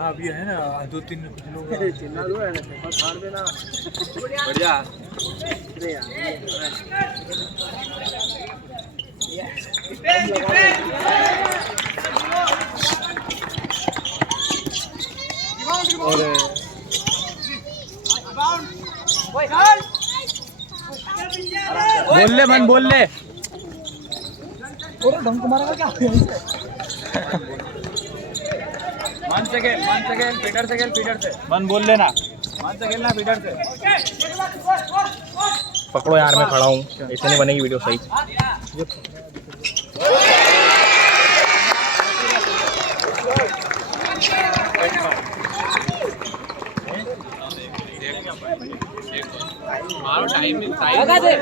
हाँ अभी है ना 2-3 कुछ लोग चिन्ना दो है ना बस हार देना बढ़िया बोल ले मन बोल ले ढंग मारेगा क्या मान से खेल फीडर से मन बोल लेना मान से खेलना फीडर से पकड़ो यार मैं खड़ा हूँ ऐसे नहीं बनेगी वीडियो सही मारो टाइम लगा दे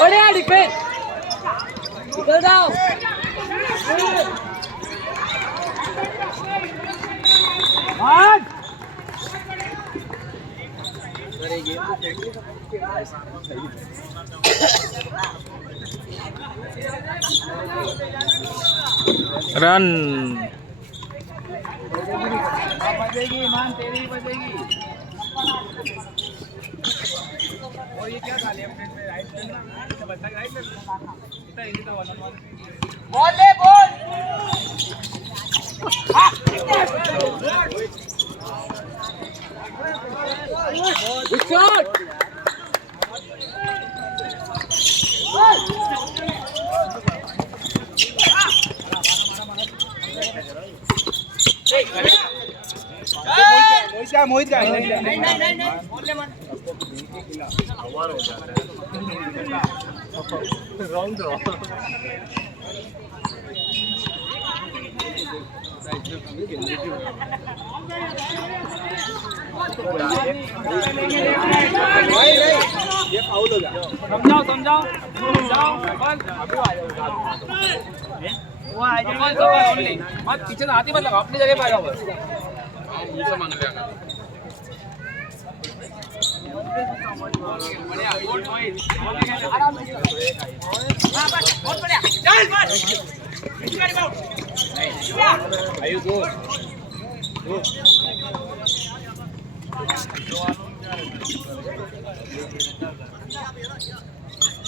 बढ़िया डिफेंस निकल जाओ मान रन बजेगी मान तेरी बजेगी और ये क्या डाले अपने राइट में बच्चा राइट में कितना इजी था बॉल ले बॉल गुड शॉट मोहित का नहीं बोल ले मन राउंड ये फाउल हो गया समझाओ वो आ जाएगा मत पीछे से हाथी मत लगाओ अपनी जगह पे आ जाओ बस ये सब मांग लिया बढ़िया गुड पॉइंट आराम से हां बस बहुत बढ़िया चल बस वेरी गुड आयु गो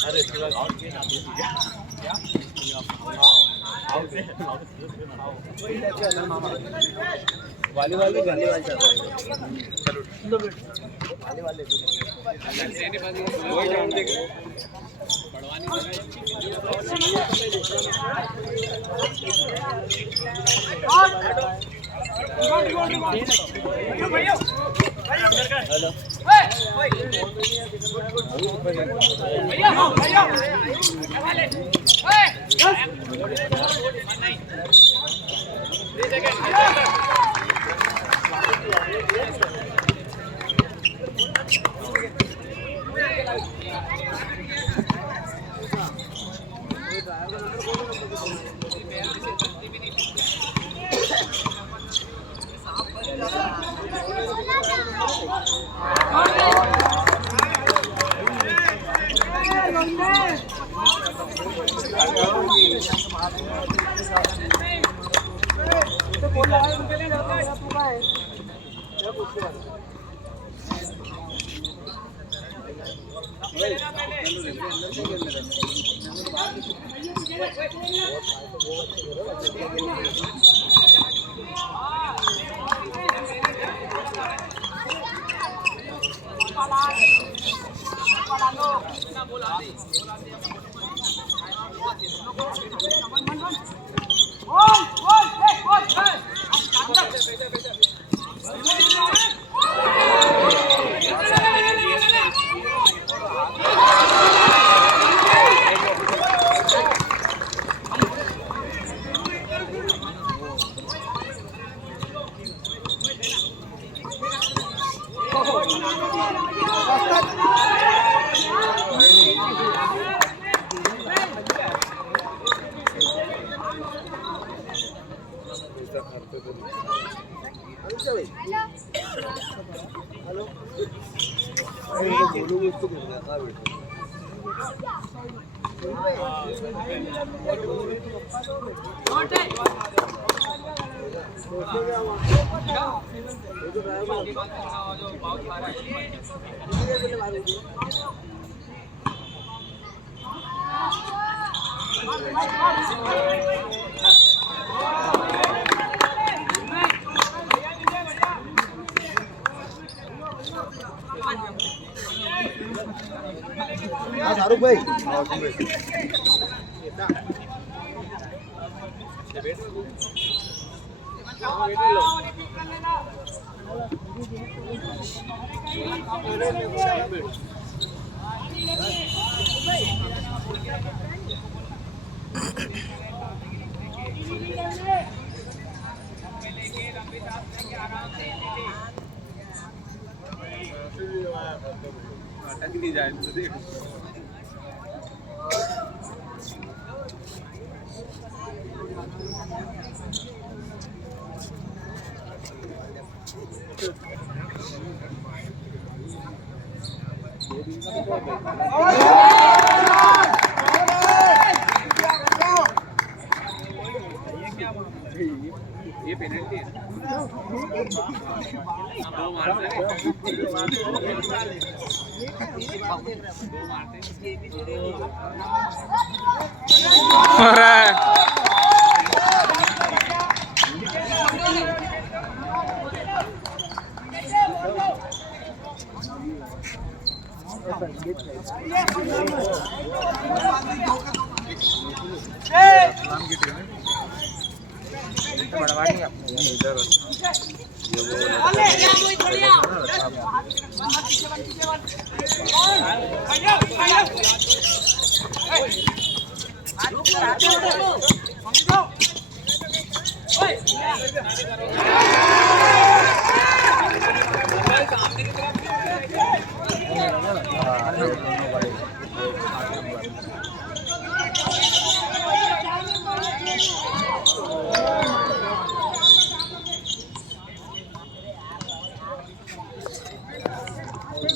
अरे थोड़ा आउट किया ना क्या वॉलीबॉल भी वॉलीबॉल चल रहा है चलो वॉलीबॉल ले वही राउंड देख पढ़वानी हेलो शाहरुख भाई नहीं जाए ये पेनल्टी है दो मारते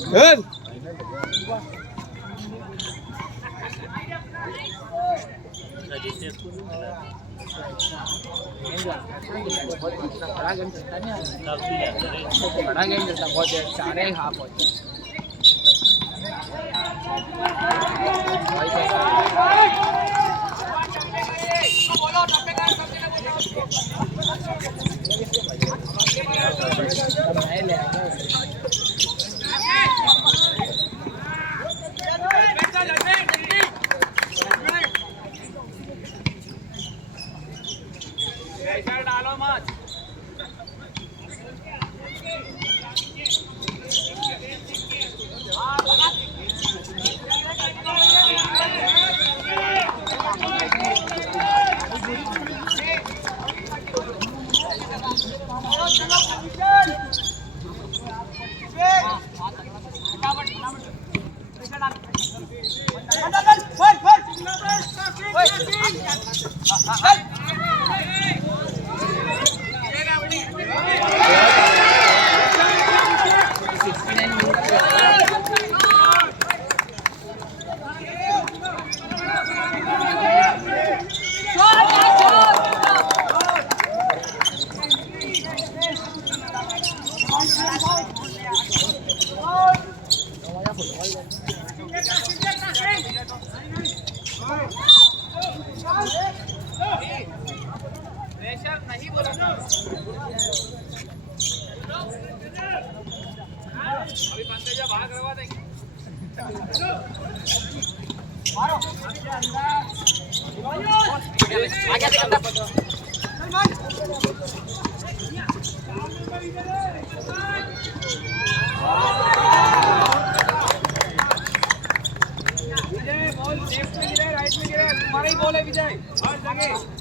Good. बड़ा गेम चलता बहुत देर 4 हाफ होते डालो मत प्रेशर नहीं बोला अभी बंदे जब भाग करवा देंगे आगे विजय बॉल लेफ्ट में गिरे राइट में गिरे तुम्हारा ही बॉल है विजय हर जगह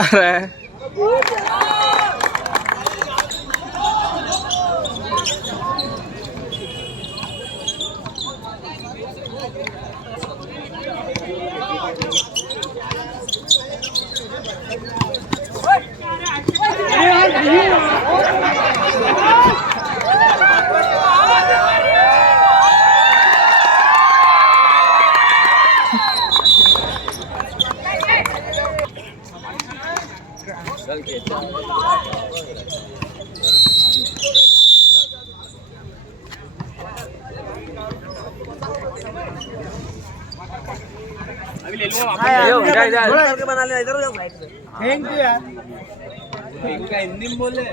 अरे थैंक यू यार इनका हिंदी में बोले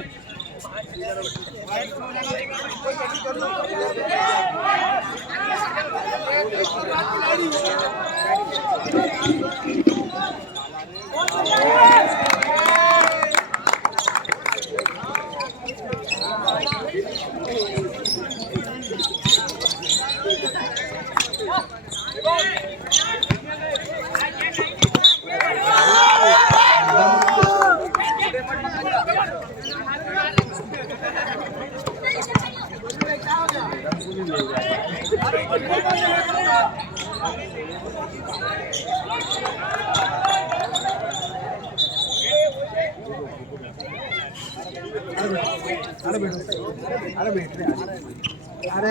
अरे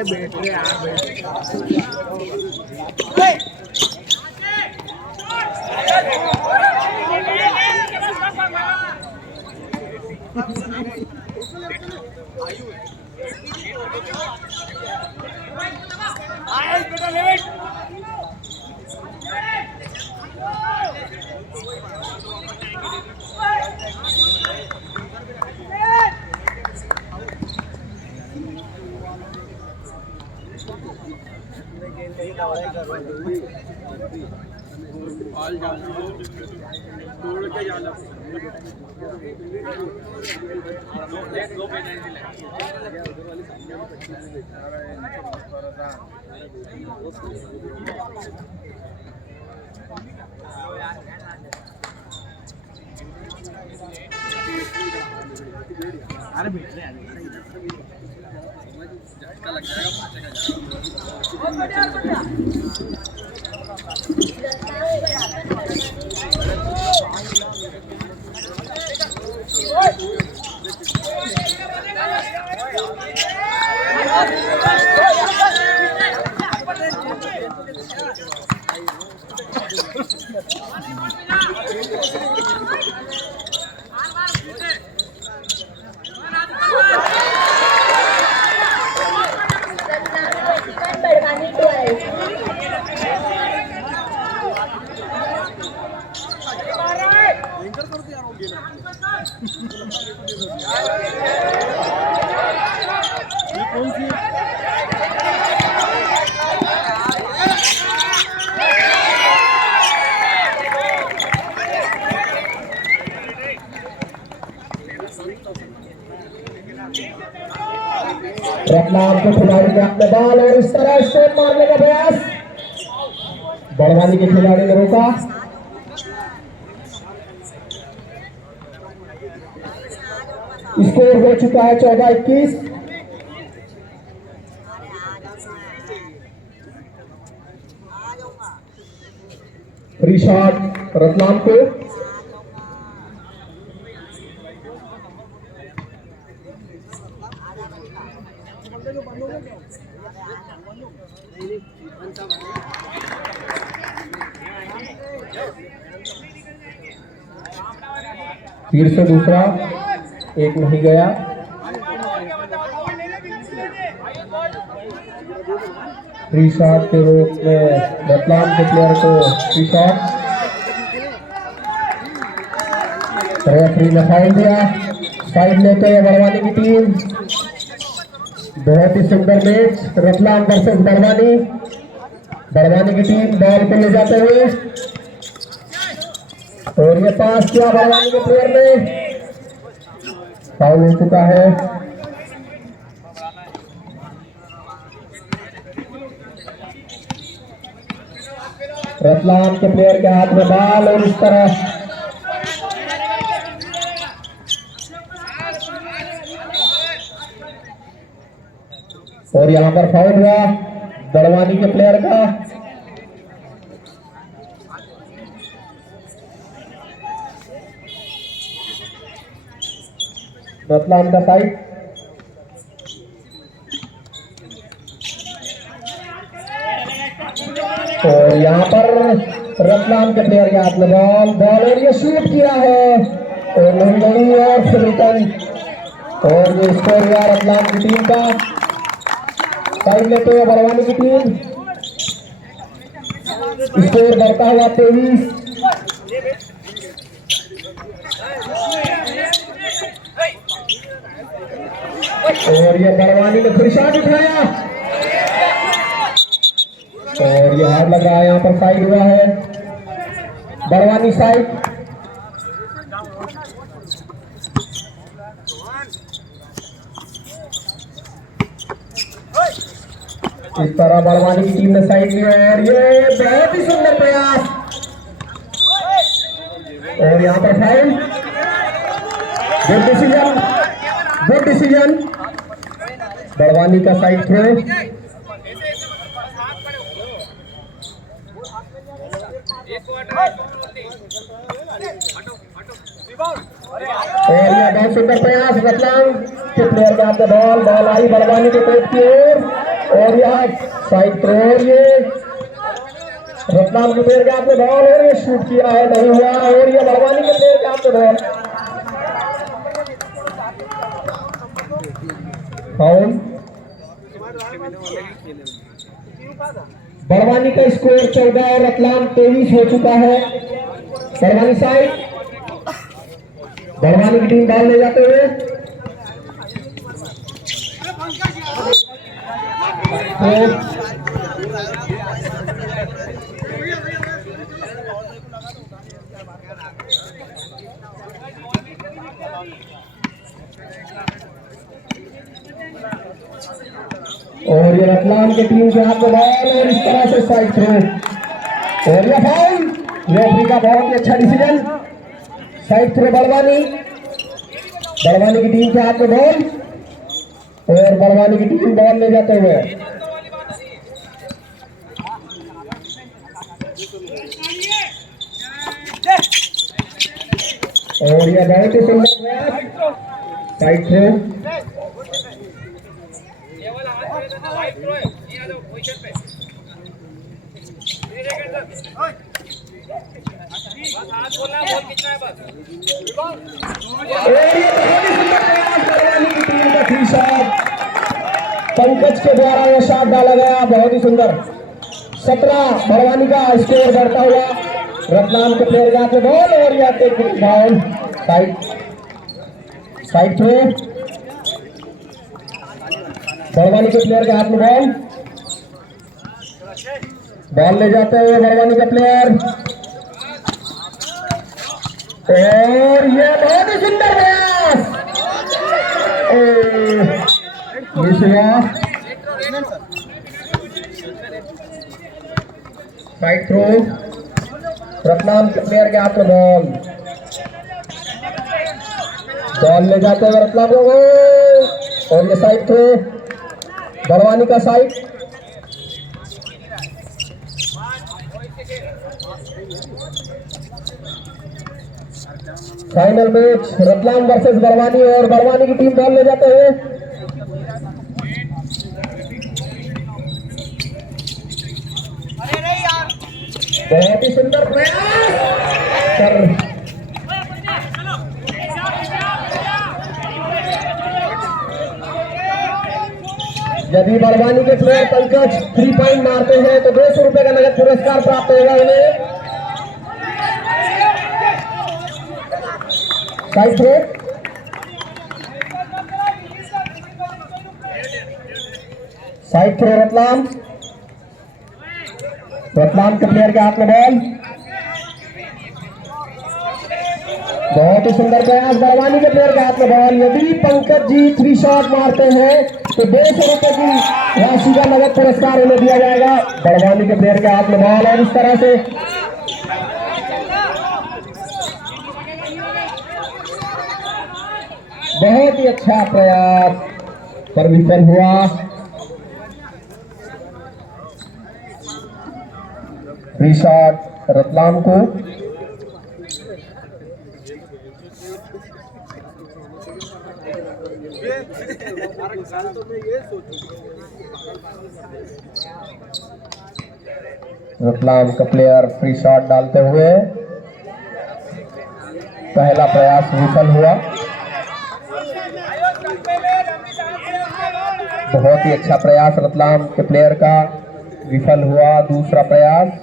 बैठ रहे रत्नाम के खिलाड़ी ने अपने बॉल और इस तरह से मारने का प्रयास बड़वानी के खिलाड़ी ने रोका। स्कोर हो चुका है 14-21। फ्री शॉट रत्नाम को। फिर से दूसरा, एक नहीं गया। फ्री शॉट के रूप में रतलाम के प्लेयर को फ्री शॉट, रेफरी ने फाउल दिया। साइड लेते हैं बड़वानी की टीम। बहुत ही सुंदर मैच रतलाम वर्सेस बड़वानी। बड़वानी की टीम बॉल को ले जाते हुए और ये पास किया बड़वानी के प्लेयर ने, फाउल हो चुका है। रतलाम के प्लेयर के हाथ में बॉल और इस तरह और यहां पर फाउल हुआ बड़वानी के प्लेयर का। रतलाम का साइड और यहां पर रतलाम के प्लेयर के हाथ में बॉल और ये शूट किया है और नहीं गई और फिर रिटर्न और ये स्कोर हुआ रतलाम की टीम का। साइड लेते हुए बड़वानी की टीम, स्कोर बढ़ता हुआ 23। और ये बड़वानी ने फिर शॉट उठाया और ये हाथ लगा, यहाँ पर साइड हुआ है बड़वानी साइड। इस तरह बड़वानी की टीम ने साइड लिया और ये बहुत ही सुंदर प्रयास और यहाँ पर foul. Good decision, good decision. Barwani का साइड थ्रो और यह बहुत सुंदर प्रयास रतलाम के प्लेयर के हाथ में बॉल आई बड़वानी के कोर्ट की ओर और यह साइड थ्रो और ये रतलाम के प्लेयर के हाथ में बॉल और ये शूट किया है, नहीं हुआ और ये बड़वानी के प्लेयर के हाथ में बॉल। फाउल। बड़वानी का स्कोर 14 और रतलाम 23 हो चुका है। बड़वानी साइड, बड़वानी की टीम बॉल ले जाते हुए और ये रतलाम की टीम के हाथ में बॉल और इस तरह से साइड थ्रो और ये फाउल। रेफरी का बहुत ही अच्छा डिसीजन। साइड थ्रो बड़वानी की टीम के हाथ में बॉल और बड़वानी की टीम बॉल ले जाते हुए और यह बहुत ही सुंदर साइड थ्रो पंकज के द्वारा यह शॉट डाला गया, बहुत ही सुंदर। 17 बड़वानी का स्कोर बढ़ता हुआ रतलाम के प्लेयर के हाथ में बॉल और यह फाउल। साइड थ्रो बड़वानी के प्लेयर के हाथ में बॉल ले जाते हुए बड़वानी का प्लेयर और ये बहुत ही सुंदर प्रयास मिस हुआ। साइड थ्रो रतलाम के प्लेयर के हाथ में बॉल ले जाते हुए रतलाम को और ये साइड थ्रो बड़वानी का side. Final match Ratlam versus Barwani और बड़वानी की टीम बॉल ले जाते हुए बहुत ही सुंदर प्रयास यदि बड़वानी के प्लेयर पंकज 3 पॉइंट मारते हैं तो 200 रुपए का नगद पुरस्कार प्राप्त होगा उन्हें। Side throw side throw Ratlam. Ratlam के प्लेयर के हाथ में बॉल। बहुत ही सुंदर प्रयास बड़वानी के प्लेयर के हाथ में बॉल। यदि पंकज जी 3 शॉट मारते हैं तो 200 रुपए की राशि का नगद पुरस्कार उन्हें दिया जाएगा। बड़वानी के प्लेयर के हाथ में बॉल और इस तरह से बहुत ही अच्छा प्रयास पर विफल हुआ। फ्री शॉट रतलाम को। रतलाम का प्लेयर फ्री शॉट डालते हुए पहला प्रयास विफल हुआ। बहुत ही अच्छा प्रयास रतलाम के प्लेयर का विफल हुआ। दूसरा प्रयास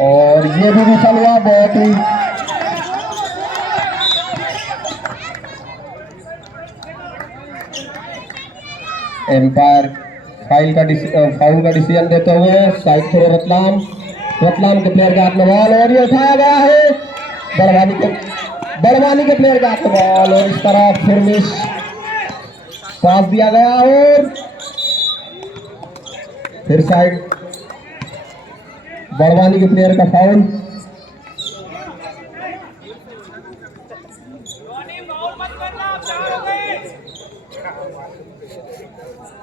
और ये भी विफल हुआ। बहुत ही एम्पायर फाउल का डिसीजन देते हुए साइड थ्रो रतलाम। रतलाम के प्लेयर के हाथ में बॉल और ये उठाया गया है बड़वानी के प्लेयर के हाथ में बॉल और इस तरह फिर मिस पास दिया गया और फिर साइड बड़वानी के प्लेयर का फाउल।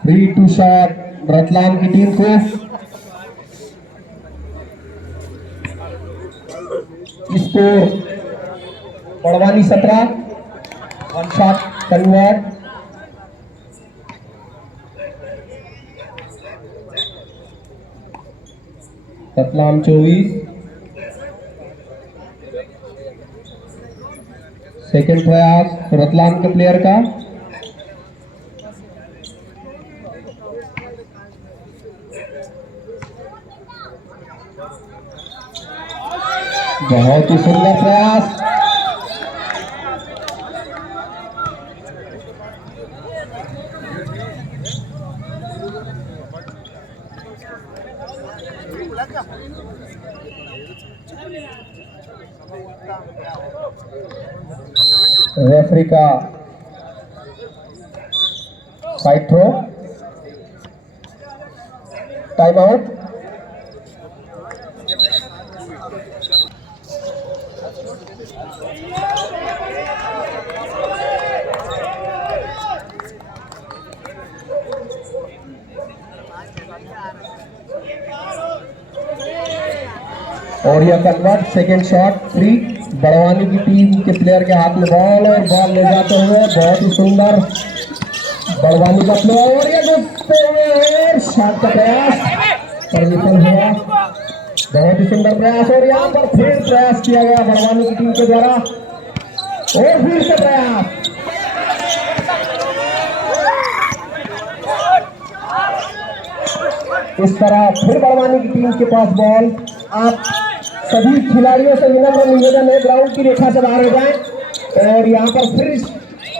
3-2 शॉट रतलाम की टीम को। Score Barwani 17, 1 shot convert. Ratlam 24। Second प्रयास रतलाम के प्लेयर का। बहुत ही सुंदर प्रयास। रेफरी का साइड थ्रो, टाइम आउट। और यह convert second shot free. Barwani की टीम के प्लेयर के हाथ में बॉल और बॉल ले जाते हुए बहुत ही सुंदर बड़वानी का प्लेयर और ये घुसते हुए शॉट का प्रयास पर विफल हुआ। बहुत ही सुंदर प्रयास और यहाँ पर फिर प्रयास किया गया बड़वानी की टीम के द्वारा और फिर से प्रयास। इस तरह फिर बड़वानी की टीम के पास बॉल। आप सभी खिलाड़ियों से विनम्र निवेदन है ग्राउंड की रेखा से बाहर हो जाएं और यहाँ पर फिर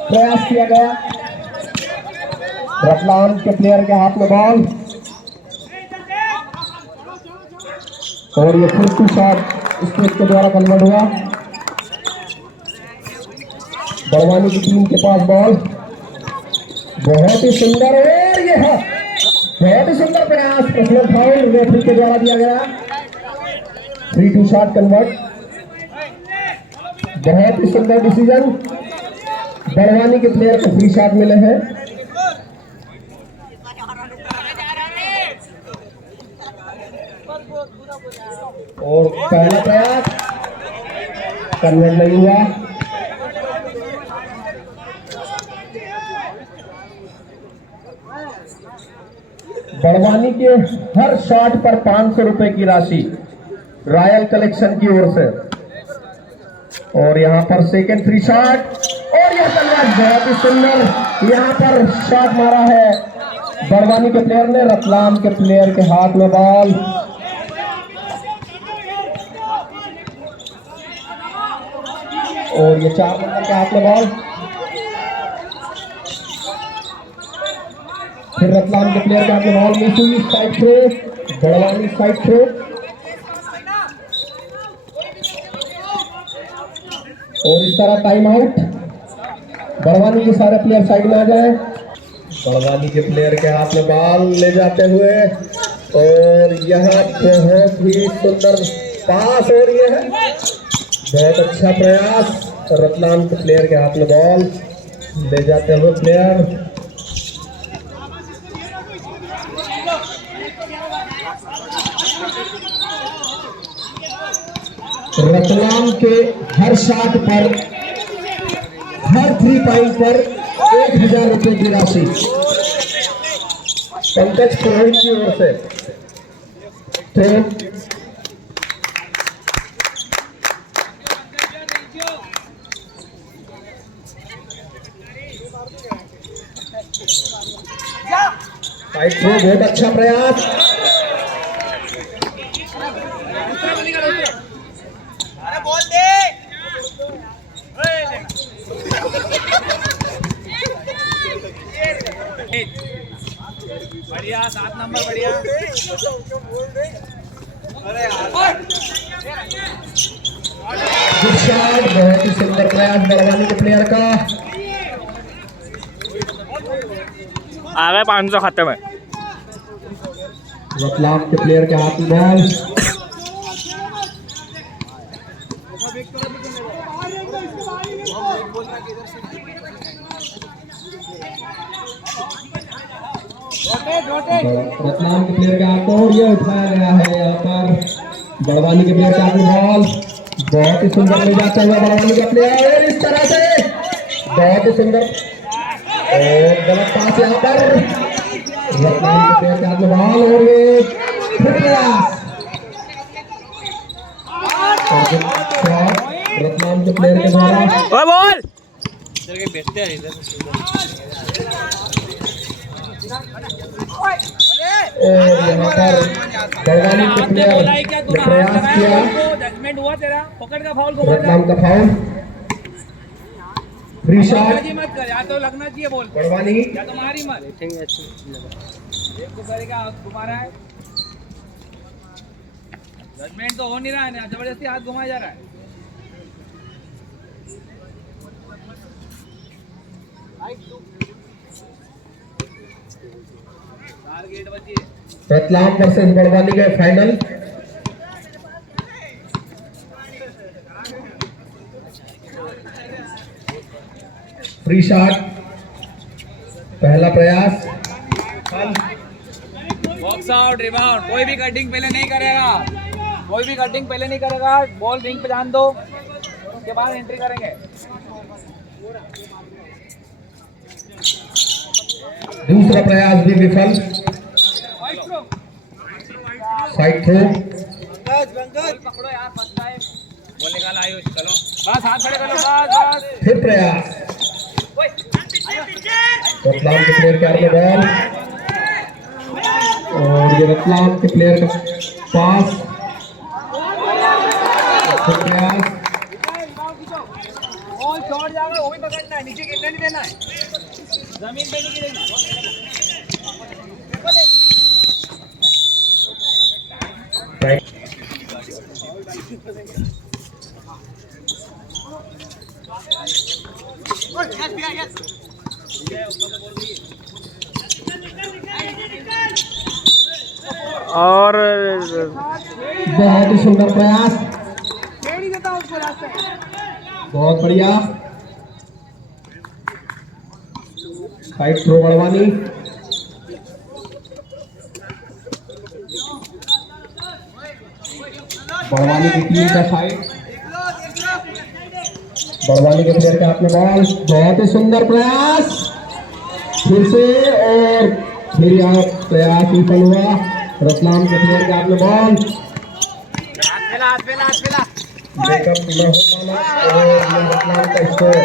प्रयास किया गया। रतलाम के प्लेयर के हाथ में बॉल और ये फिर 2 शॉट स्टेट के द्वारा कन्वर्ट हुआ। बड़वानी की टीम के पास बॉल। बहुत ही सुंदर और ये है बहुत ही सुंदर प्रयास। पर्सनल फाउल रेफरी के द्वारा दिया गया। 3-2 शॉट कन्वर्ट। बहुत ही सुंदर डिसीजन। बड़वानी के प्लेयर को फ्री शॉट मिले हैं। और पहला प्रयास कन्वर्ट नहीं हुआ। बड़वानी के हर शॉट पर 500 रुपए की राशि रॉयल कलेक्शन की ओर से। और यहाँ पर सेकंड फ्री शॉट और यह कन्वर्ट बहुत ही सुंदर यहाँ पर शॉट मारा है बड़वानी के प्लेयर ने। रतलाम के प्लेयर के हाथ में बॉल और ये 4 नंबर के हाथ में बॉल। फिर रतलाम के प्लेयर के हाथ में बॉल मिस हुई, side throw, Barwani side throw. और इस तरह टाइम आउट। बड़वानी के सारे प्लेयर साइड में आ जाए। बड़वानी के प्लेयर के हाथ में बॉल ले जाते हुए, और यह बहुत ही सुंदर पास हो रही है, बहुत अच्छा प्रयास। रतलाम के प्लेयर के हाथ में बॉल ले जाते हुए प्लेयर, रतलाम के हर शॉट पर, हर 3 पॉइंट पर 1000 रुपए की राशि पंकज पुरोहित की ओर से। तो साइड थ्रो, बहुत अच्छा प्रयास। अरे बोल दे। बढ़िया 7 नंबर बढ़िया। अरे गुड शॉट, बहुत ही सुंदर प्रयास बड़वानी के प्लेयर का। आ गए 500 खाते में। रतलाम के प्लेयर के हाथ में बॉल, रतलाम के प्लेयर के हाथ में, और ये उठाया गया है यहाँ पर। बड़वानी के प्लेयर के हाथ में बॉल, बहुत ही सुंदर ले जाता हुआ बड़वानी का प्लेयर, और इस तरह से बहुत ही सुंदर, और गलत पास यहाँ पर। रतलाम के प्लेयर के हाथ में बॉल, और ये फिर प्रयास, रतलाम के प्लेयर के द्वारा। ओए बॉल और यहाँ पर बड़वानी के प्लेयर ने प्रयास किया, जजमेंट हुआ तेरा, पकड़ का फाउल रतलाम का फाउल। फ्री शॉट मत कर, या तो लगना चाहिए बोल, बड़वानी, या तो मारी मत। एक को करेगा, घुमा रहा है, जजमेंट तो हो नहीं रहा है, जबरदस्ती हाथ घुमाया जा रहा है। टारगेट बची है। रतलाम वर्सेस बड़वानी के फाइनल। फ्री शॉट, पहला प्रयास, बॉक्स आउट, रिबाउंड। कोई भी कटिंग पहले नहीं करेगा, कोई भी कटिंग पहले नहीं करेगा, बॉल रिंग पे जान दो, उसके बाद एंट्री करेंगे। दूसरा प्रयास भी विफल, साइड थ्रो, पकड़ो यार, फंसता है, बॉल निकाल आयुष, चलो बस हाथ खड़े करो, बस फिर प्रयास। रतलाम के प्लेयर के हाथ में बॉल, और ये रतलाम के प्लेयर का पास, फिर प्रयास, बॉल छोड़ जाओगे, वो भी पकड़ना है, नीचे गिरने नहीं देना है, जमीन पे नहीं गिरेगा। और बहुत ही सुंदर प्रयास, बहुत बढ़िया। साइड थ्रो बड़वानी, बड़वानी की टीम का साइड, बड़वानी के प्लेयर के हाथ में बॉल, बहुत ही सुंदर प्रयास, फिर से, और फिर यहाँ प्रयास विफल हुआ। रतलाम के प्लेयर के हाथ में बॉल, ब्रेकअप न हो पाना, और ये रतलाम का स्कोर।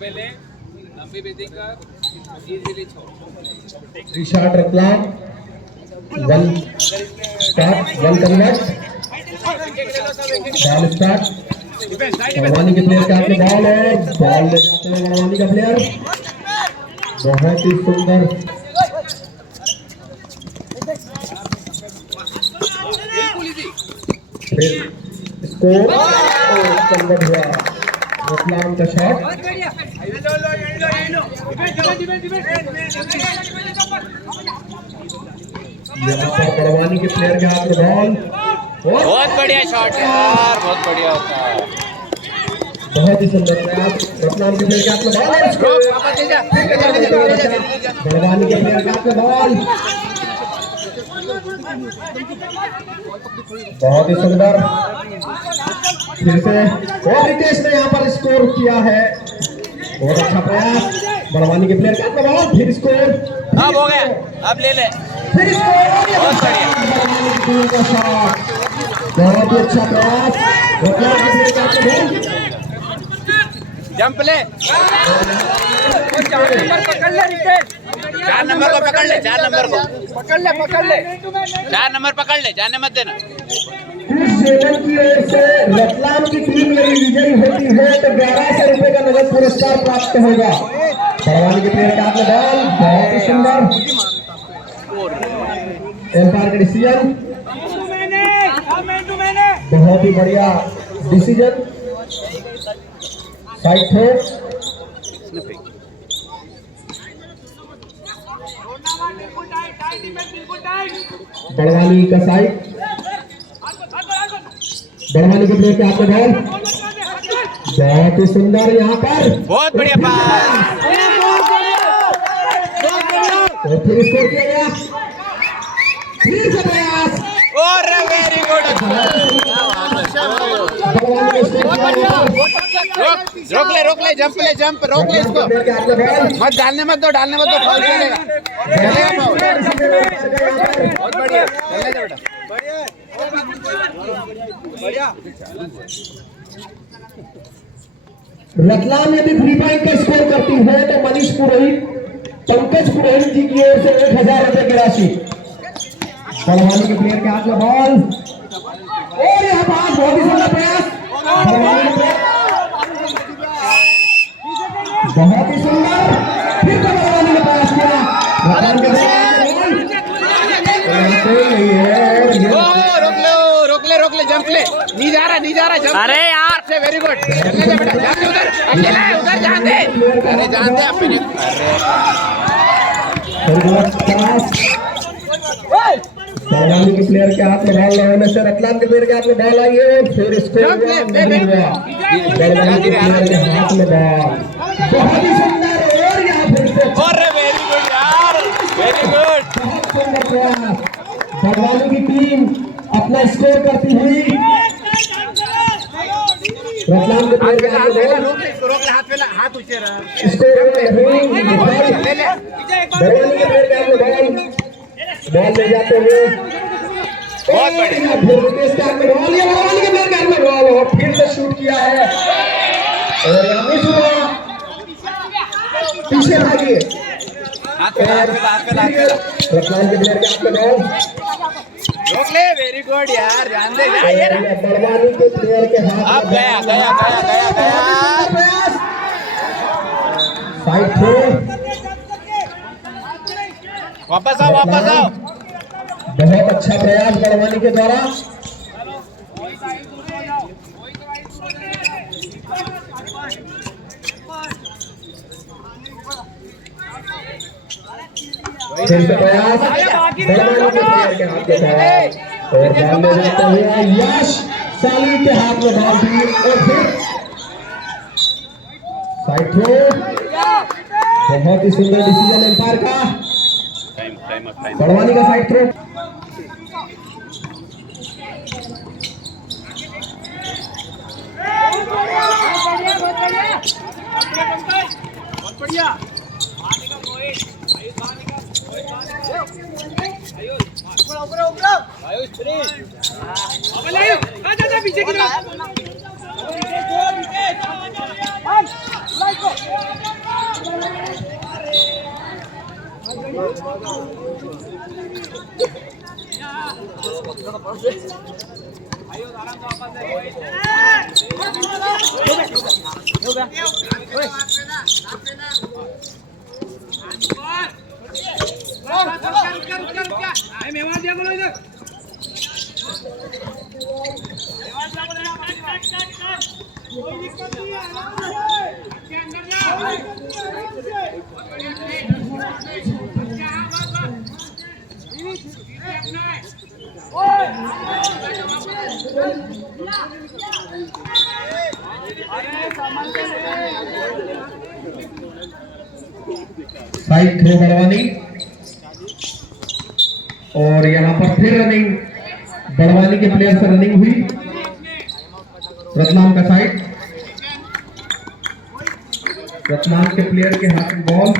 पहले लंबी बेटिंग कर, रिशार्ड Ratlam 1 start 1 convert ball start Barwani के प्लेयर के हाथ में बॉल है बॉल ले जाते हैं बड़वानी का प्लेयर बहुत ही सुंदर स्कोर कन्वर्ट हुआ रतलाम का शॉट यहाँ पर बड़वानी के प्लेयर के हाथ में बॉल बहुत बढ़िया शॉट यार, बहुत बढ़िया होता है। बहुत ही सुंदर प्रयास रतलाम के प्लेयर के हाथ में बॉल बड़वानी के प्लेयर के हाथ में बॉल बहुत ही सुंदर फिर से और रितेश ने यहाँ पर स्कोर किया है बहुत अच्छा प्रयास बड़वानी के प्लेयर के हाथ में बॉल फिर स्कोर अब हो गया, अब ले ले। फिर स्कोर बहुत बढ़िया। बड़वानी की टीम का शॉट बहुत ही अच्छा प्रयास रतलाम के प्लेयर के हाथ में बॉल जंप ले, 4 नंबर को पकड़ ले, 4 नंबर को पकड़ ले, 4 नंबर पकड़ ले, जाने मत देना। इस सेवन की ओर से रतलाम की टीम यदि विजयी होती है तो 1100 रुपए का नगद पुरस्कार प्राप्त होगा बड़वानी के प्लेयर के हाथ में बॉल बहुत ही सुंदर एम्पायर का डिसीजन बहुत ही बढ़िया डिसीजन साइड थ्रो बड़वानी का साइड बड़वानी के प्लेयर के हाथ में बॉल बहुत ही सुंदर यहाँ पर बहुत बढ़िया पास, और फिर स्कोर किया गया फिर से प्रयास और वेरी गुड। बड़वानी का स्कोर किया गया रोक ले, जंप ले, जंप रोक ले इसको, प्लेयर के हाथ में बॉल मत डालने मत दो, फाउल चलेगा, चलेगा फाउल। बहुत बढ़िया, चलने दे बेटा, रतलाम यदि 3 पॉइंट का स्कोर करती है तो मनीष पुरोहित पंकज पुरोहित जी की ओर से 1000 रुपए की राशि बड़वानी के प्लेयर के हाथ में बॉल और यहाँ पास बहुत ही सुंदर प्रयास बड़वानी के प्लेयर बहुत ही सुंदर फिर से बड़वानी ने प्रयास किया रतलाम के प्लेयर रोक ले, जंप ले, नहीं जा रहा, जंप। अरे यार से वेरी गुड, चलने दे बेटा, जाने उधर, अकेला है उधर, जान दे, अरे जान दे अपने, बड़वानी के प्लेयर के हाथ में बॉल लगाने से रतलाम के प्लेयर के हाथ में बॉल आई है फिर इसको नहीं हुआ बड़वानी के प्लेयर के हाथ में बॉल बहुत ही सुंदर और यहाँ फिर से और वेरी गुड यार, वेरी गुड। बहुत सुंदर प्रयास बड़वानी की टीम अपना स्कोर करती हुई रतलाम के प्लेयर के हाथ में बॉल रोक ले, हाथ ऊंचे रहा, स्कोर बड़वानी के प्लेयर के हाथ में बॉल ले जाते हुए बहुत बढ़िया, फिर रितेश के हाथ में बॉल ये बड़वानी के प्लेयर के हाथ में बॉल और फिर से शूट किया है और यहाँ मिस हुआ पीछे भागिए हाथ पे ला, रतलाम के प्लेयर के हाथ में बॉल रोक ले, वेरी गुड यार, जान दे, बड़वानी के प्लेयर के हाथ अब गया, साइड थ्रो वापस आओ, बहुत अच्छा प्रयास बड़वानी के द्वारा फिर से प्रयास बड़वानी के प्लेयर के हाथ में बॉल और बॉल ले जाते हुए यश साली के हाथ में बॉल दी और फिर साइड थ्रो बहुत ही सुंदर डिसीजन एम्पायर का बड़वानी का साइड थ्रो बढ़िया पीछे की तरफ मेवाड़ दिया बोलो इधर कोई दिक्कत नहीं है के अंदर साइड थ्रो बड़वानी और यहाँ पर फिर रनिंग बड़वानी के प्लेयर से रनिंग हुई रतलाम का साइड रतलाम के प्लेयर के हाथ में बॉल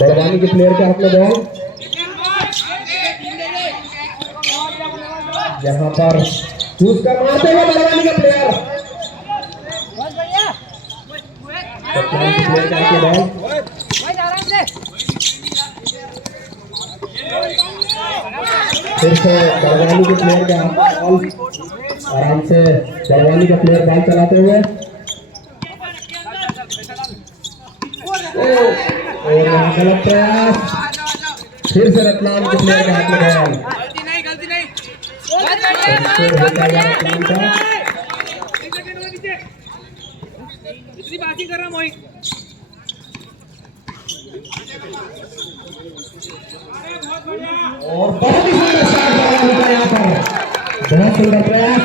बड़वानी के प्लेयर के हाथ में बॉल यहाँ पर चूज कर मारते हुए बड़वानी का प्लेयर बड़वानी के प्लेयर के हाथ में बॉल फिर से बड़वानी के प्लेयर के हाथ में बॉल आराम से बड़वानी का प्लेयर बॉल चलाते हुए और यहाँ गलत प्रयास फिर से रतलाम के प्लेयर के हाथ में बॉल गलती नहीं इतनी बातें कर रहा मोहित और बहुत ही सुंदर शॉट बड़वानी का यहाँ पर बहुत सुंदर प्रयास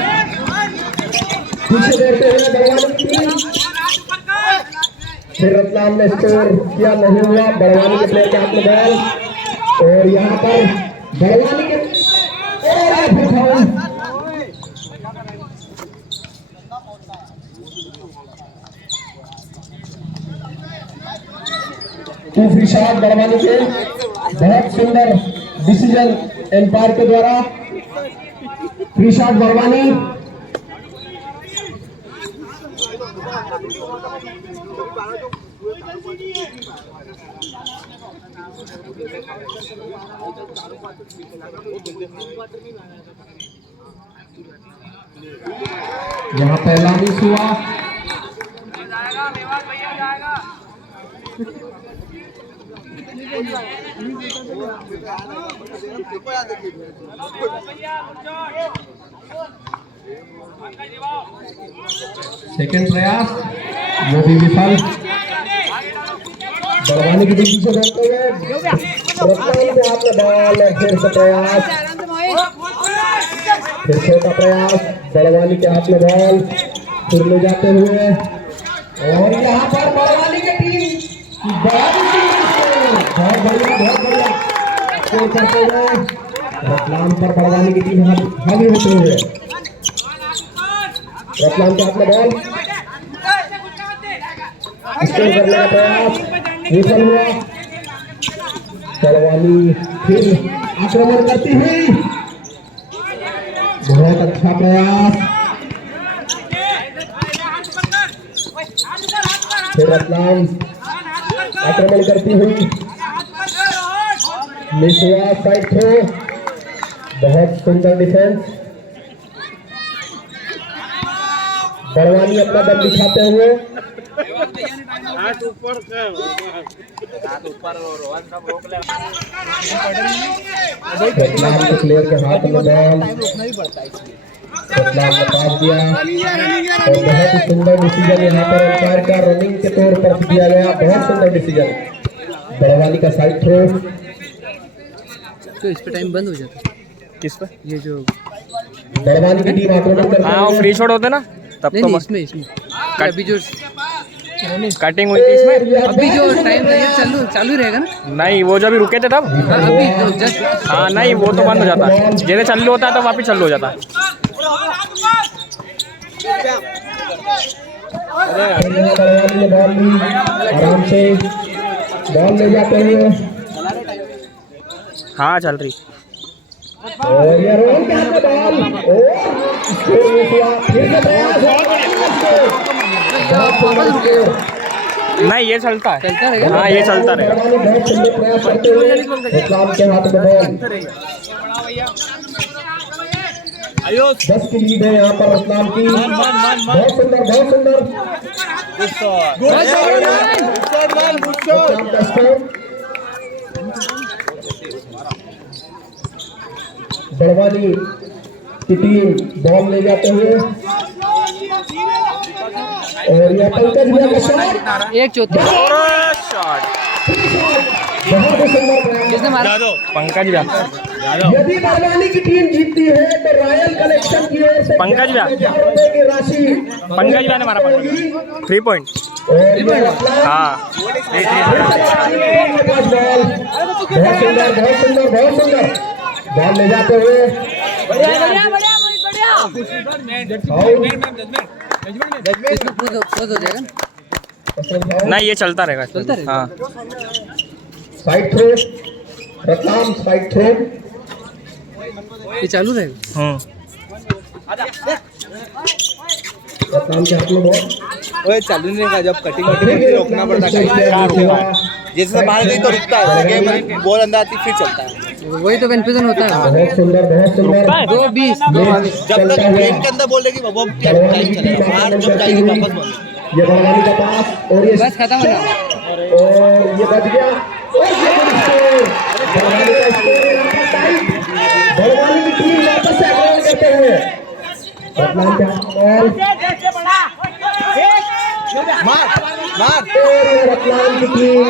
पीछे देखते हुए बड़वानी की टीम फिर रतलाम ने स्कोर किया नहीं हुआ बड़वानी के प्लेयर के हाथ में बॉल और यहाँ पर बड़वानी के और फिर foul to free shot Barwani के बहुत सुंदर डिसीजन एम्पायर के द्वारा फ्री शॉट बड़वानी यहाँ पहला मिस हुआ सेकंड प्रयास वो भी विफल बड़वानी की टीम से देखते हुए रतलाम के हाथ में बॉल फिर से प्रयास फिर छोटा प्रयास बड़वानी के हाथ में बॉल फिर ले जाते हुए और यहाँ पर बड़वानी की टीम बहुत बढ़िया स्कोर करते हुए रतलाम पर बड़वानी की टीम हावी होते हुए रतलाम के हाथ में बॉल स्कोर करने का प्रयास विफल हुआ बड़वानी फिर आक्रमण करती हुई बहुत अच्छा प्रयास फिर रतलाम आक्रमण करती हुई मिस हुआ साइड थ्रो बहुत सुंदर डिफेंस बड़वानी अपना दम दिखाते हुए रतलाम के प्लेयर के हाथ में बॉल रतलाम ने पास दिया और बहुत ही सुंदर डिसीजन यहाँ पर एम्पायर का रनिंग के तौर पर दिया गया बहुत सुंदर डिसीजन बड़वानी का साइड थ्रो तो इस पे टाइम बंद हो जाता है किस पे ये जो बड़वानी की टीम आक्रमण करती हाँ वो फ्री शॉट होते ना तब नहीं तो नहीं इसमें अभी जो कटिंग हुई थी इसमें अभी जो टाइम चालू रहेगा ना नहीं वो जब भी रुके थे तब हाँ, अभी जस्ट हाँ नहीं वो तो बंद हो जाता है जैसे चालू होता है तो वापिस चालू हो जाता है बड़वानी ने बॉल ली आराम से बॉल ले जाते हुए हाँ चल रही। और ये रोहन के हाथ में बॉल और स्कोर मिस हुआ। फिर से प्रयास बहुत सुंदर स्कोर। नहीं ये चलता है। चलता रहेगा। हाँ ये चलता रहेगा। बहुत सुंदर प्रयास करते हुए रतलाम के हाथ में बॉल। 10 की लीड है यहाँ पर रतलाम की। बहुत सुंदर बहुत सुंदर रतलाम का स्कोर। बड़वानी की टीम बॉल ले जाते हुए और यह पंकज भैया का शॉट एक चौथी बहुत ही सुंदर प्रयास। किसने मारा? पंकज भैया। यदि बड़वानी की टीम जीतती है तो रॉयल कलेक्शन की ओर से पंकज भैया। 1000 रुपए की राशि पंकज भैया ने मारा। पंकज 3 पॉइंट। और ये रतलाम हाँ बहुत सुंदर बहुत सुंदर बहुत सुंदर बॉल ले जाते हुए इसमें पॉज हो जाएगा। नहीं ये चलता रहेगा। चलता रहेगा। हाँ side throw Ratlam side throw. ये चालू रहेगा। रतलाम के हाथ में बॉल। ओए चालू नहीं का जब कटिंग वटिंग रोकना पड़ता है। जैसे बाहर गई तो रुकता है, गेम बॉल अंदर आती फिर चलता है। वही तो कन्फ्यूजन होता है। बहुत सुंदर बहुत सुंदर 2-20 जब तक गेम के अंदर बोल देगी वो टाइम चलेगा, बाहर जब जाएगी वापस बॉल। ये बड़वानी का पास और ये बस खत्म हो रहा। और ये बच गया और ये स्कोर। बड़वानी का स्कोर यहाँ पर टाइट। बड़वानी की टीम वापस से आक्रमण करते हुए रतलाम के हाथ में बॉल। मार और ये रतलाम की टीम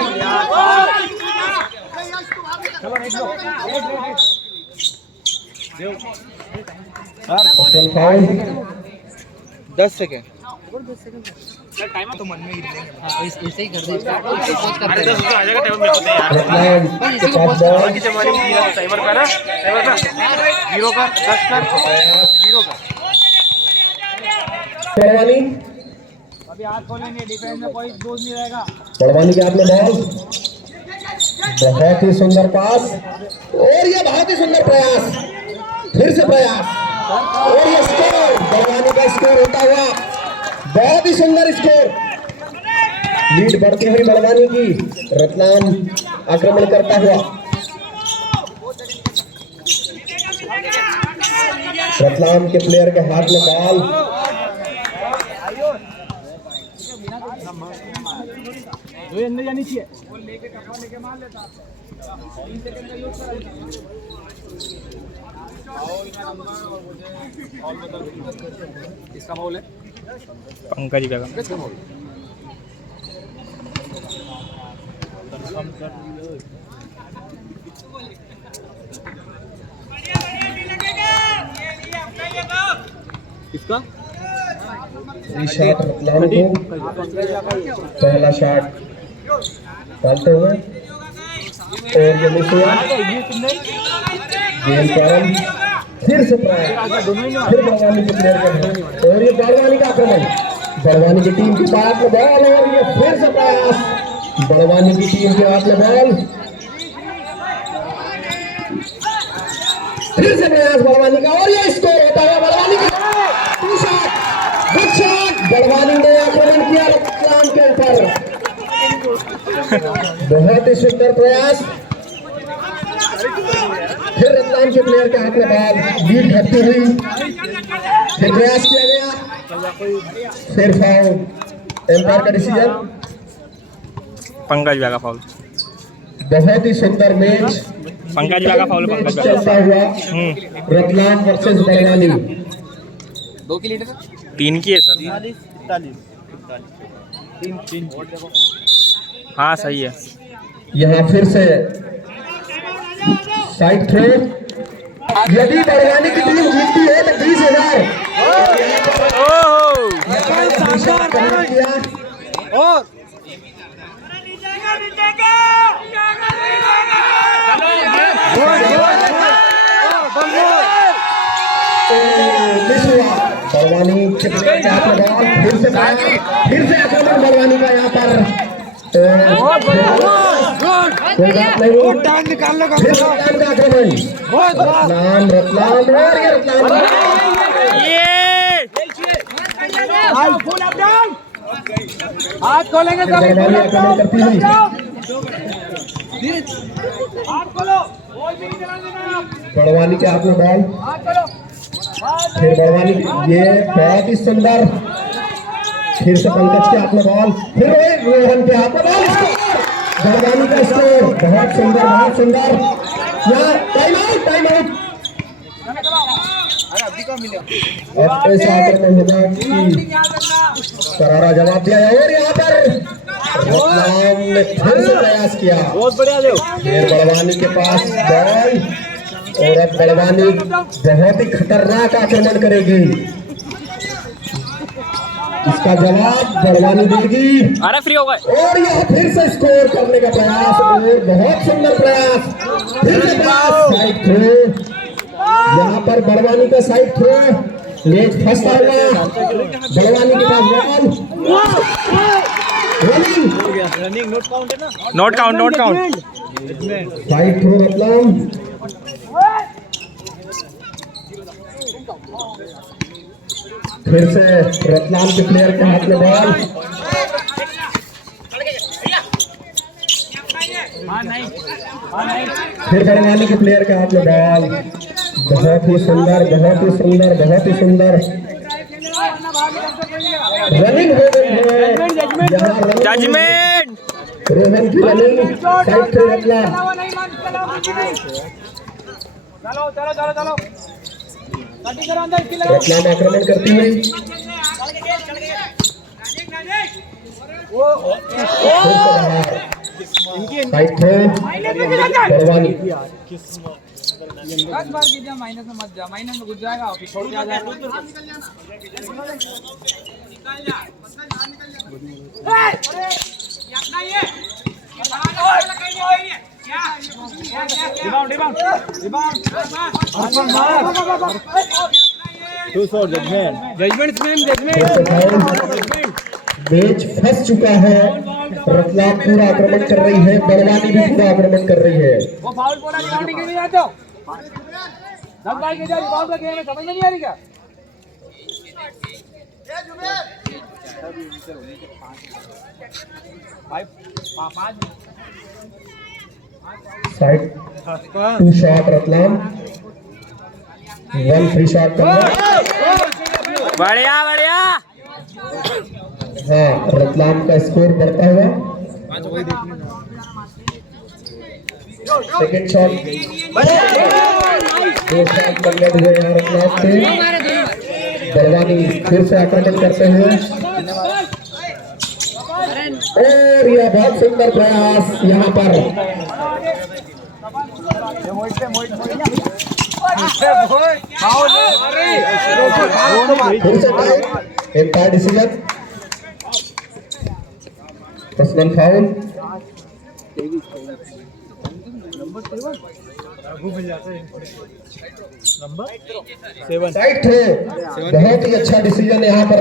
फाउल 10 सेकंड। ऐसे ही कर दे इसको। पॉज करते हैं। रतलाम के पास बॉल। टाइमर कर 0 कर 10 कर 0 कर। बड़वानी बड़वानी के हाथ में बॉल। बहुत ही सुंदर पास और ये बहुत ही सुंदर प्रयास। फिर से प्रयास और ये स्कोर। बड़वानी का स्कोर होता हुआ बहुत ही सुंदर स्कोर। लीड बढ़ती हुई बड़वानी की। रतलाम आक्रमण करता हुआ। रतलाम के प्लेयर के हाथ में बॉल। किसका फाउल है? पंकज भैया का। किसका? शॉट रतलाम को। पहला शॉट डालते हुए और ये मिस हुआ। गेम प्रारंभ। फिर से प्रयास। फिर बड़वानी के प्लेयर के और ये बड़वानी का आक्रमण। बड़वानी की टीम के हाथ में बॉल और ये फिर से प्रयास। बड़वानी की टीम के हाथ में बॉल। फिर से प्रयास बड़वानी का और ये स्कोर होता है। बड़वानी का गुड शॉट। बड़वानी ने आक्रमण किया रतलाम के ऊपर। बहुत ही सुंदर प्रयास। फिर रतलाम के प्लेयर के हाथ में बॉल। लीड घटती हुई। फिर प्रयास किया गया। फिर फाउल। एम्पायर का डिसीजन। पंकज भैया का फाउल। बहुत ही सुंदर मैच पंकज भैया का फाउल। पंकज चलता हुआ रतलाम वर्सेस बड़वानी। 2 की लीडर 3 की है सर। 3 हाँ सही है। यहाँ फिर से साइड थ्रो। यदि बड़वानी की टीम जीतती है तो 20,000। और बड़वानी के प्लेयर के हाथ में बॉल। फिर से आक्रमण बड़वानी का यहाँ पर। कोई बात नहीं, फिर रतलाम का आक्रमण, रतलाम और ये रतलाम हाथ खोलेंगे सब, बड़वानी आक्रमण करती हुई, हाथ खोलो, बॉल भी नहीं चलाने देना, बड़वानी के हाथ में बॉल, हाथ खोलो, फिर बड़वानी, ये बहुत ही सुंदर, फिर से पंकज के हाथ में बॉल, फिर रोहन के हाथ में बॉल, बड़वानी का स्कोर, बहुत सुंदर, बहुत सुंदर, यहाँ टाइम आउट, अब ऐसा आक्रमण होगा कि करारा जवाब दिया और यहाँ पर रतलाम ने फिर से प्रयास किया, बहुत बढ़िया देव। फिर बड़वानी के पास बॉल और अब बड़वानी बहुत ही खतरनाक आक्रमण करेगी, इसका जवाब बड़वानी देगी, अरे फ्री हो गए और यह फिर से स्कोर करने का प्रयास और बहुत सुंदर प्रयास, फिर से प्रयास, साइड थ्रो, यहाँ पर बड़वानी का साइड थ्रो, नेट फंसा हुआ, बड़वानी के पास बॉल, रनिंग नोट काउंट है ना, not count side throw Ratlam, फिर से रतलाम के प्लेयर के हाथ में बॉल, फिर बड़वानी के प्लेयर के हाथ में बॉल, बहुत ही सुंदर, बहुत ही सुंदर, बहुत ही सुंदर रनिंग हो गई है, यहाँ जजमेंट रोहन की रनिंग, साइड थ्रो रतलाम, चलो चलो चलो चलो, कटी करो अंदर, इसकी लगाओ, रतलाम आक्रमण करती हुई, साइड थ्रो बड़वानी, 10 बार कीजिए, माइनस में मत जा, माइनस में घुस जाएगा, फिर छोड़ के आ जाएगा, मैच फंस चुका है, रतलाम पूरा आक्रमण कर रही है, बड़वानी भी पूरा आक्रमण कर रही है, वो फाउल बोला रिबाउंड के लिए जाते हो, 10 बार कीजिए, रिबाउंड का गेम है, समझ में नहीं आ रही क्या? Side 2 shot Ratlam, 1 free shot बढ़िया बढ़िया, हाँ रतलाम का स्कोर बढ़ता हुआ, सेकंड शॉट, 2 शॉट बल्ले हुए यहाँ रतलाम से, बड़वानी फिर से आक्रमण करते हुए, और यह बहुत सुंदर प्रयास यहाँ पर, फिर से umpire decision, personal foul, side throw, बहुत ही अच्छा डिसीजन यहाँ पर,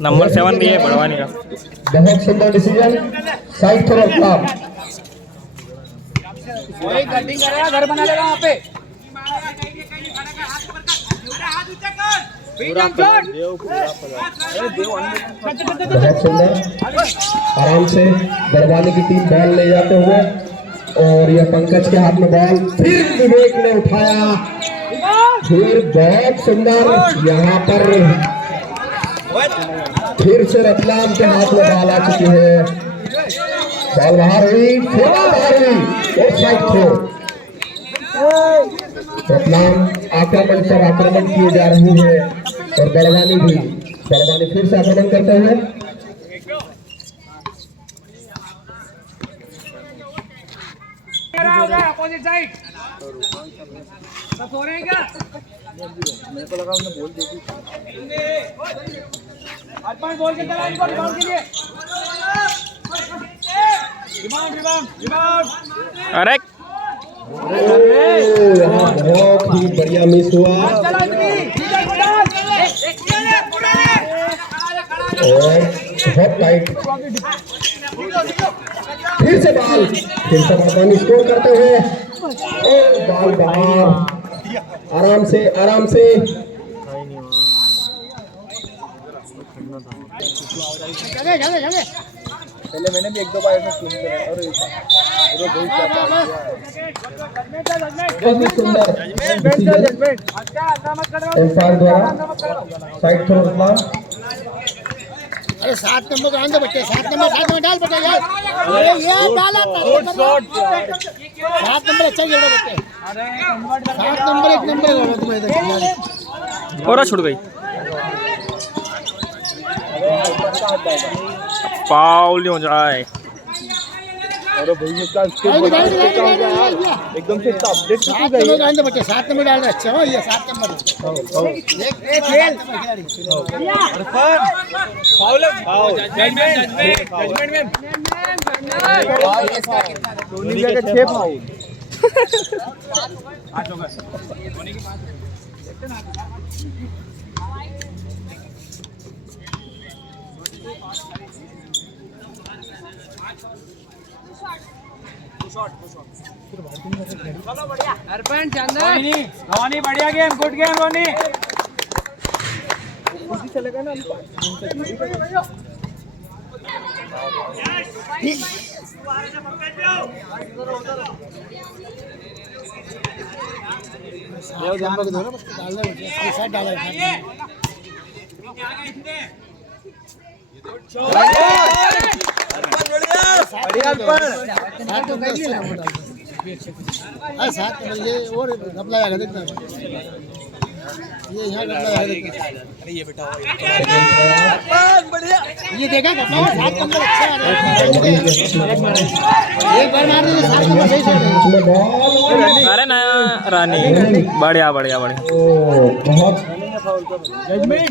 नंबर 7 भी है बड़वानी का, बहुत सुंदर डिसीजन, साइड थ्रो रतलाम, वही कटिंग करेगा, घर बना लेगा वहाँ पे, बहुत सुंदर, आराम से बड़वानी की टीम बॉल ले जाते हुए, और यह पंकज के हाथ में बॉल, फिर विवेक ने उठाया, फिर बहुत सुंदर, यहाँ पर फिर से रतलाम के हाथ में बॉल आ चुकी है, बॉल बाहर हुई, फिर बाहर हुई, और साइड थ्रो, रतलाम आक्रमण पर आक्रमण किए जा रही है, और बड़वानी भी, बड़वानी फिर से आक्रमण करते हुए, अपोजिट साइड, सब सो रहे हैं क्या? मेरे को लगा उन्होंने बोल दी थी, अर्पण बोल के चला इनको रिबाउंड के लिए, रिबाउंड रिबाउंड रिबाउंड, अरे बहुत ही बढ़िया मिस हुआ, चला और बहुत टाइट फिर से बॉल, फिर से बड़वानी स्कोर करते हुए और बॉल बाहर। आराम से आराम से पहले मैंने भी 1-2 बार ऐसा स्विंग करा और बहुत ही सुंदर एम्पायर द्वारा साइड थ्रो रतलाम। अरे 7 नंबर को आंदो बच्चे, 7 नंबर डाल बच्चे यार, ये डाला गुड शॉट। 7 नंबर अच्छा खेल रहा बच्चे, 7 नंबर 1 नंबर होगा तुम्हें इधर और छूट गई, फाउल हो जाए। अरे भाई इसका एकदम से इसका अपडेट किस गई। 7 नंबर आंदो बच्चे, 7 नंबर डाल रहा अच्छा हो, ये 7 नंबर एक खेल फाउल जजमेंट में धोनी का 6 फाउल। रोनी बढ़िया गेम, गुड गेम रोनी। साथ में ये और घपला आएगा देखना, ये यहाँ घपला आएगा। अरे ये बेटा ये देखा घपला 7 नंबर अच्छा आ रहा है, एक बार मार दे 7 नंबर सही से। अरे नया रानी, बढ़िया बढ़िया बढ़िया। बहुत जजमेंट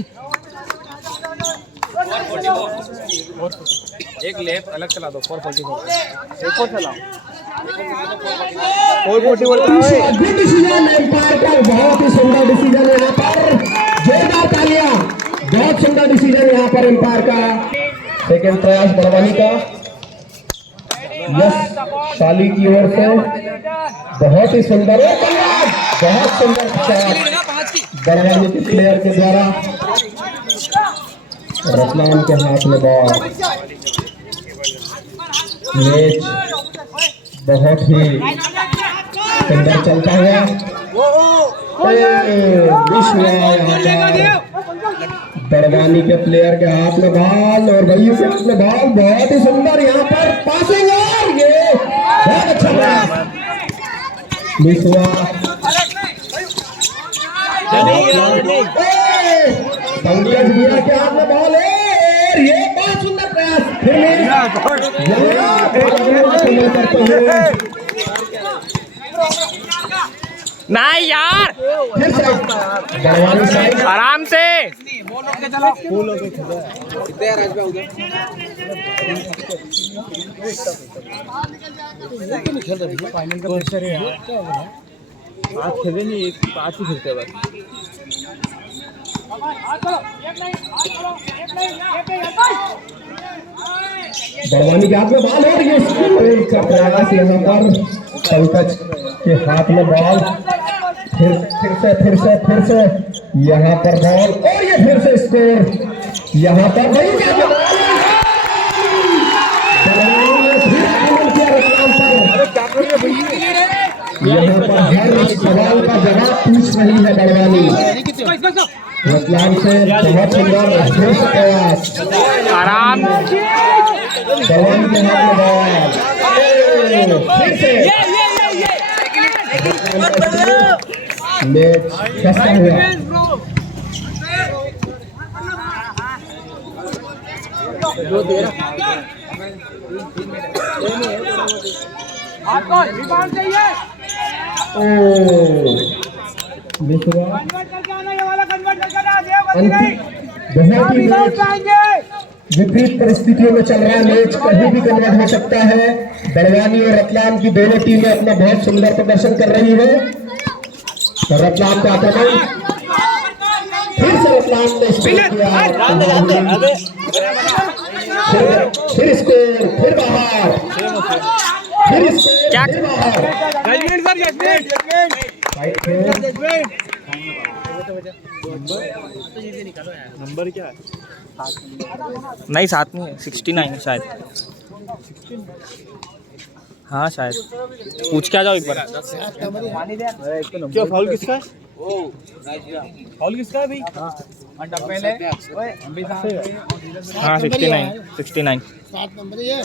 एक लेफ्ट अलग चला दो, 444 एक और चलाओ, 441 गुड डिसीजन एम्पायर का, बहुत ही सुंदर डिसीजन यहाँ पर, जोरदार तालियां, बहुत सुंदर डिसीजन यहाँ पर एम्पायर का। सेकंड प्रयास बड़वानी का, यस शाली की ओर से बहुत ही सुंदर, बहुत सुंदर शॉट बड़वानी के प्लेयर के द्वारा। रतलाम के हाथ में बॉल, मैच बहुत ही सुंदर चलता है। बड़वानी के प्लेयर के हाथ में बॉल और भैया के हाथ में बॉल, बहुत ही सुंदर यहाँ पर पासिंग, और ये बहुत अच्छा मिस हुआ। पंकज भैया के हाथ में बॉल है, ये बहुत सुंदर प्रयास, नहीं यार, फिर से आराम से। आज खेले नहीं, एक आज ही खेलते बस। बड़वानी के हाथ में बॉल और ये स्कोर का प्रयास यहाँ पर, पंकज के हाथ में बॉल, फिर से यहाँ पर बॉल और ये फिर से स्कोर यहाँ पर। वही क्या बड़वानी ने फिर आक्रमण किया रतलाम पर, यहाँ पर हर सवाल का जवाब पूछ रही है बड़वानी रतलाम से। बहुत सुंदर फिर से प्रयास, आराम बड़वानी के हाथ में बॉल, फिर से मैच फंसा हुआ। मिस हुआ। बहुत ही विपरीत परिस्थितियों में चल रहा है मैच, कहीं भी कन्वर्ट हो सकता है। बड़वानी और रतलाम की दोनों टीमें अपना बहुत सुंदर प्रदर्शन कर रही है। तो रतलाम का आक्रमण, फिर से रतलाम ने स्कोर किया। फिर स्कोर, फिर बाहर, फिर स्कोर, फिर बाहर। नंबर क्या है? नहीं 7 नहीं है, 69 शायद। हाँ शायद, पूछ के आ जाओ एक बार। क्या फाउल किसका है? फाउल किसका है भाई? हाँ 69। 7 नंबर ये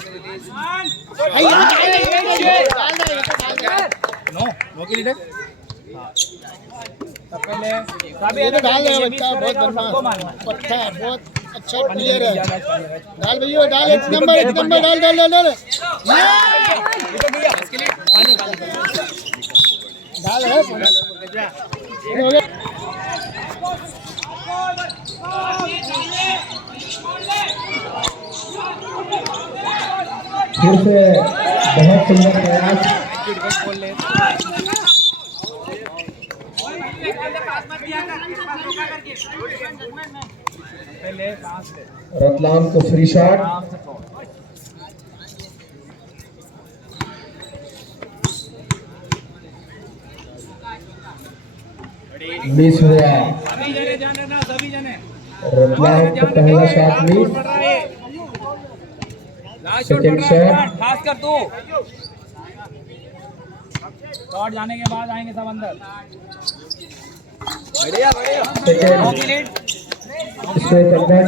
ये तो डाल देगा बच्चा, बहुत बदमाश पट्टा, बहुत अच्छा प्लेयर है। डाल भैया डाल, एक नंबर डाल डाल डाल डाल डाल है हो गया। फिर से बहुत सुंदर प्रयास। रतलाम को फ्री शॉट, मिस हुआ। रतलाम को पहला शॉट मिस, सेकंड शॉट खास कर तू शॉट जाने के बाद आएंगे सब अंदर। सेकंड।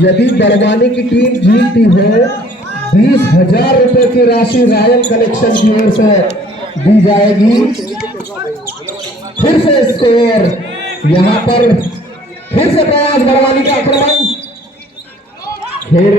यदि बड़वानी की टीम जीतती है 20,000 रुपए की राशि रॉयल कलेक्शन की ओर से दी जाएगी। फिर से स्कोर, यहाँ पर फिर से प्रयास बड़वानी का आक्रमण, फिर